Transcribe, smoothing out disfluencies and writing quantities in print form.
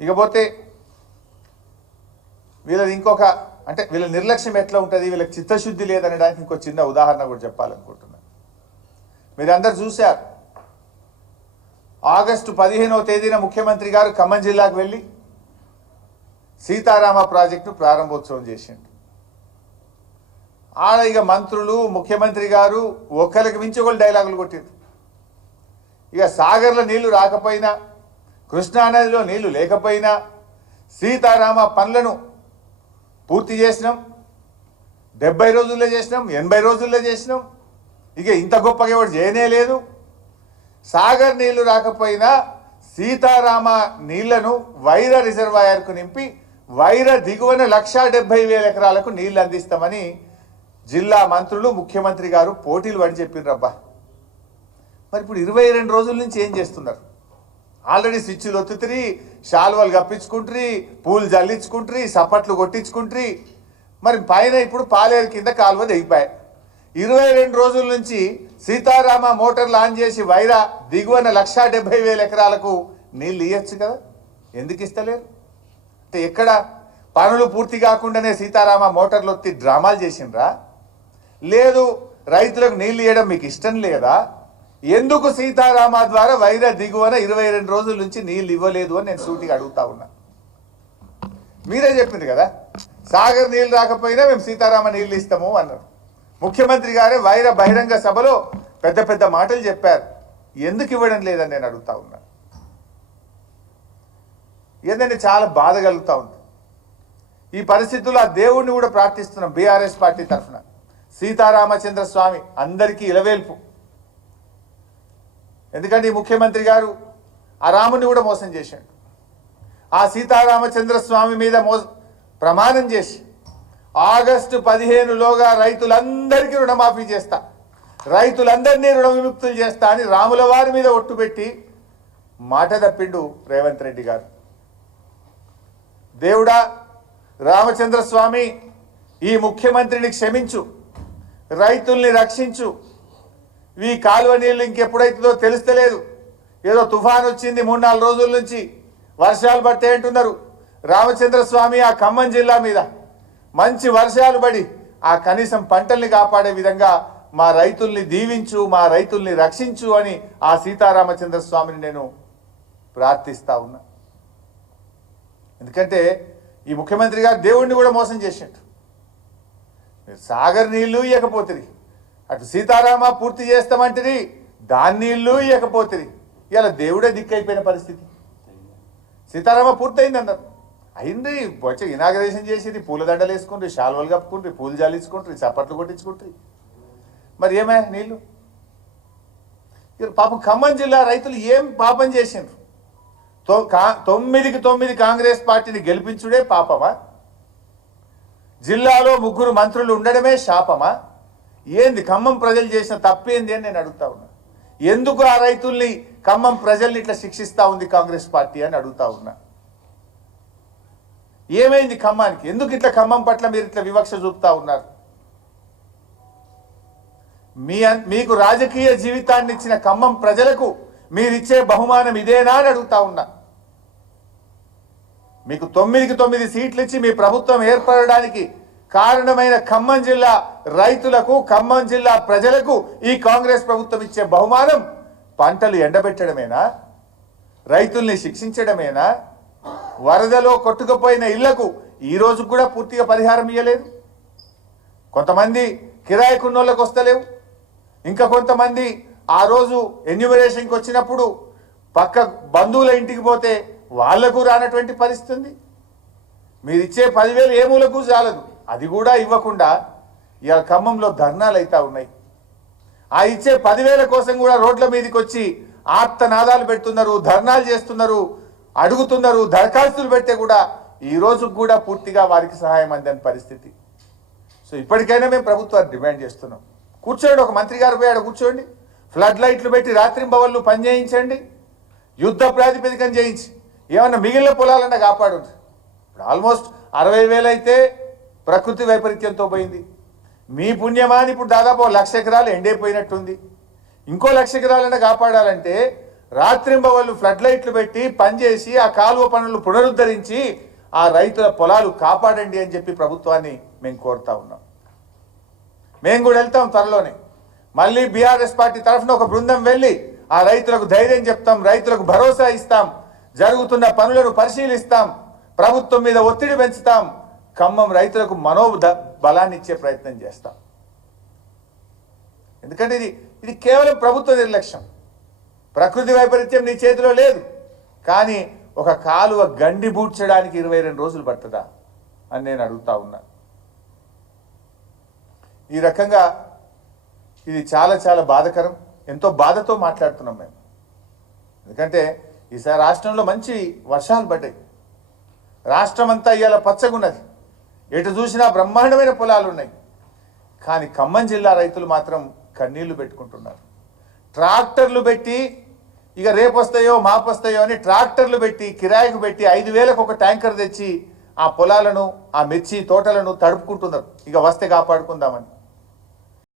ఇకపోతే వీళ్ళది ఇంకొక అంటే వీళ్ళ నిర్లక్ష్యం ఎట్లా ఉంటుంది, వీళ్ళకి చిత్తశుద్ధి లేదనడానికి ఇంకో చిన్న ఉదాహరణ కూడా చెప్పాలనుకుంటున్నాను. మీరందరూ చూశారు, ఆగస్టు 15వ తేదీన ముఖ్యమంత్రి గారు ఖమ్మం జిల్లాకు వెళ్ళి సీతారామ ప్రాజెక్టు ప్రారంభోత్సవం చేసిండు. ఆడ ఇక మంత్రులు ముఖ్యమంత్రి గారు ఒకరికి మించి ఒకళ్ళు డైలాగులు కొట్టిండ్రు. ఇక సాగర్లో నీళ్లు రాకపోయినా, కృష్ణానదిలో నీళ్లు లేకపోయినా సీతారామ పనులను పూర్తి చేసినాం, 70 రోజుల్లో చేసినాం, 80 రోజుల్లో చేసినాం, ఇక ఇంత గొప్పగా ఎవరు చేయనే లేదు. సాగర్ నీళ్లు రాకపోయినా సీతారామ నీళ్లను వైర రిజర్వాయర్కు నింపి వైర దిగువన 1,70,000 ఎకరాలకు నీళ్లు అందిస్తామని జిల్లా మంత్రులు ముఖ్యమంత్రి గారు పోటీలు పడి చెప్పిండ్రబ్బా. మరి ఇప్పుడు 22 రోజుల నుంచి ఏం చేస్తున్నారు? ఆల్రెడీ స్విచ్లు ఒత్తుతురి, శాల్వాలు కప్పించుకుంటారు, పూలు జల్లించుకుంటారు, సపట్లు కొట్టించుకుంటారు. మరి పైన ఇప్పుడు పాలేరు కింద కాలువ దిగిపోయాయి. 22 రోజుల నుంచి సీతారామ మోటార్లు ఆన్ చేసి వైరా దిగువన 1,70,000 ఎకరాలకు నీళ్ళు ఇవ్వచ్చు కదా, ఎందుకు ఇస్తలేరు? అంటే ఎక్కడ పనులు పూర్తి కాకుండానే సీతారామ మోటార్లు ఒత్తి డ్రామాలు చేసిండ్రా? లేదు రైతులకు నీళ్ళు ఇవ్వడం మీకు ఇష్టం లేదా? ఎందుకు సీతారామ ద్వారా వైరా దిగువన 22 రోజుల నుంచి నీళ్ళు ఇవ్వలేదు అని నేను సూటిగా అడుగుతా ఉన్నా. మీరే చెప్పింది కదా, సాగర్ నీళ్ళు రాకపోయినా మేము సీతారామ నీళ్ళు ఇస్తాము అన్నారు. ముఖ్యమంత్రి గారే వైరా బహిరంగ సభలో పెద్ద పెద్ద మాటలు చెప్పారు. ఎందుకు ఇవ్వడం లేదని నేను అడుగుతా ఉన్నా. ఏంటంటే చాలా బాధ కలుగుతూ ఉంది. ఈ పరిస్థితుల్లో ఆ దేవుణ్ణి కూడా ప్రార్థిస్తున్నాం బీఆర్ఎస్ పార్టీ తరఫున. సీతారామచంద్ర స్వామి అందరికీ ఇలవేల్పు. ఎందుకంటే ఈ ముఖ్యమంత్రి గారు ఆ రాముని కూడా మోసం చేశాడు. ఆ సీతారామచంద్ర స్వామి మీద ప్రమాణం చేసి ఆగస్టు 15లోగా రైతులందరికీ రుణమాఫీ చేస్తా, రైతులందరినీ రుణ విముక్తులు చేస్తా అని రాముల వారి మీద ఒట్టు పెట్టి మాట తప్పిండు రేవంత్ రెడ్డి గారు. దేవుడా రామచంద్ర స్వామి, ఈ ముఖ్యమంత్రిని క్షమించు, రైతుల్ని రక్షించు. ఈ కాలువ నీళ్ళు ఇంకెప్పుడైతుందో తెలుస్తలేదు. ఏదో తుఫాన్ వచ్చింది 3-4 రోజుల నుంచి, వర్షాలు పడితే అంటున్నారు. రామచంద్ర స్వామి ఆ ఖమ్మం జిల్లా మీద మంచి వర్షాలు పడి ఆ కనీసం పంటల్ని కాపాడే విధంగా మా రైతుల్ని దీవించు, మా రైతుల్ని రక్షించు అని ఆ సీతారామచంద్ర స్వామిని నేను ప్రార్థిస్తా ఉన్నా. ఎందుకంటే ఈ ముఖ్యమంత్రి గారు దేవుణ్ణి కూడా మోసం చేసిండు. మీరు సాగర్ నీళ్లు ఇవ్వకపోతుంది, అటు సీతారామ పూర్తి చేస్తామంటే దాని నీళ్లు ఇవ్వకపోతుంది. ఇలా దేవుడే దిక్కైపోయిన పరిస్థితి. సీతారామ పూర్తయింది అన్నారు, అయింది. వచ్చి ఇనాగరేషన్ చేసి పూలదండలు వేసుకుంటారు, శాల్వలు కప్పుకుంటారు, పూలు జాలించుకుంటారు, చప్పట్లు కొట్టించుకుంటారు. మరి ఏమే నీళ్ళు? పాపం ఖమ్మం జిల్లా రైతులు ఏం పాపం చేసిండ్రు? 9కి 9 కాంగ్రెస్ పార్టీని గెలిపించుడే పాపమా? జిల్లాలో 3 మంత్రులు ఉండడమే శాపమా? ఏంది ఖమ్మం ప్రజలు చేసిన తప్పేంది అని నేను అడుగుతా ఉన్నా. ఎందుకు ఆ రైతుల్ని ఖమ్మం ప్రజల్ని ఇట్లా శిక్షిస్తూ ఉంది కాంగ్రెస్ పార్టీ అని అడుగుతా ఉన్నా. ఏమైంది ఖమ్మానికి? ఎందుకు ఇట్లా ఖమ్మం పట్ల మీరు ఇట్లా వివక్ష చూపుతా ఉన్నారు? మీకు రాజకీయ జీవితాన్ని ఇచ్చిన ఖమ్మం ప్రజలకు మీరిచ్చే బహుమానం ఇదేనా అని అడుగుతా ఉన్నా. మీకు 9కి 9 సీట్లు ఇచ్చి మీ ప్రభుత్వం ఏర్పడడానికి కారణమైన ఖమ్మం జిల్లా రైతులకు, ఖమ్మం జిల్లా ప్రజలకు ఈ కాంగ్రెస్ ప్రభుత్వం ఇచ్చే బహుమానం పంటలు ఎండబెట్టడమేనా? రైతుల్ని శిక్షించడమేనా? వరదలో కొట్టుకుపోయిన ఇళ్లకు ఈ రోజు కూడా పూర్తిగా పరిహారం ఇవ్వలేదు. కొంతమంది కిరాయికున్నోళ్ళకు వస్తలేవు, ఇంకా కొంతమంది ఆ రోజు ఎన్యూమరేషన్కి వచ్చినప్పుడు పక్క బంధువుల ఇంటికి పోతే వాళ్లకు రానటువంటి పరిస్థితి ఉంది. మీరు ఇచ్చే 10,000 ఏ మూలకు చాలదు, అది కూడా ఇవ్వకుండా ఇవాళ ఖమ్మంలో ధర్నాలు అవుతా ఉన్నాయి. ఆ ఇచ్చే 10,000 కోసం కూడా రోడ్ల మీదకి వచ్చి ఆర్తనాదాలు పెడుతున్నారు, ధర్నాలు చేస్తున్నారు, అడుగుతున్నారు, దరఖాస్తులు పెడితే కూడా ఈ రోజు కూడా పూర్తిగా వారికి సహాయం అందని పరిస్థితి. సో ఇప్పటికైనా మేము ప్రభుత్వాన్ని డిమాండ్ చేస్తున్నాం. కూర్చోండి, ఒక మంత్రి గారు పోయాడు, కూర్చోండి, ఫ్లడ్ లైట్లు పెట్టి రాత్రింబవళ్ళు పని చేయించండి, యుద్ధ ప్రాతిపదికన చేయించి ఏమన్నా మిగిలిన పొలాలన్నా కాపాడు. ఇప్పుడు ఆల్మోస్ట్ 60,000 అయితే ప్రకృతి వైపరీత్యంతో పోయింది. మీ పుణ్యమాని ఇప్పుడు దాదాపు 1,00,000 ఎకరాలు ఎండైపోయినట్టుంది. ఇంకో 1,00,000 ఎకరాలన్నా కాపాడాలంటే రాత్రింబవళ్ళు ఫ్లడ్ లైట్లు పెట్టి పనిచేసి ఆ కాలువ పనులు పునరుద్ధరించి ఆ రైతుల పొలాలు కాపాడండి అని చెప్పి ప్రభుత్వాన్ని మేము కోరుతా ఉన్నాం. మేము కూడా వెళ్తాం త్వరలోనే. మళ్ళీ బీఆర్ఎస్ పార్టీ తరఫున ఒక బృందం వెళ్ళి ఆ రైతులకు ధైర్యం చెప్తాం, రైతులకు భరోసా ఇస్తాం, జరుగుతున్న పనులను పరిశీలిస్తాం, ప్రభుత్వం మీద ఒత్తిడి పెంచుతాం, ఖమ్మం రైతులకు బలాన్ని ఇచ్చే ప్రయత్నం చేస్తాం. ఎందుకంటే ఇది కేవలం ప్రభుత్వ నిర్లక్ష్యం. ప్రకృతి వైపరీత్యం నీ చేతిలో లేదు, కానీ ఒక కాలువ గండి బూడ్చడానికి 22 రోజులు పడుతుందా అని నేను అడుగుతా ఉన్నా. ఈ రకంగా ఇది చాలా చాలా బాధకరం. ఎంతో బాధతో మాట్లాడుతున్నాం మేము. ఎందుకంటే ఈసారి రాష్ట్రంలో మంచి వర్షాలు పడ్డాయి. రాష్ట్రం అంతా ఇవాళ పచ్చగున్నది, ఎటు చూసినా బ్రహ్మాండమైన పొలాలు ఉన్నాయి. కానీ ఖమ్మం జిల్లా రైతులు మాత్రం కన్నీళ్లు పెట్టుకుంటున్నారు. ట్రాక్టర్లు పెట్టి ఇక రేపు వస్తాయో మాపొస్తాయో అని ట్రాక్టర్లు పెట్టి కిరాయికి పెట్టి 5,000కు ఒక ట్యాంకర్ తెచ్చి ఆ పొలాలను, ఆ మిర్చి తోటలను తడుపుకుంటున్నారు. ఇక వస్తే కాపాడుకుందామని.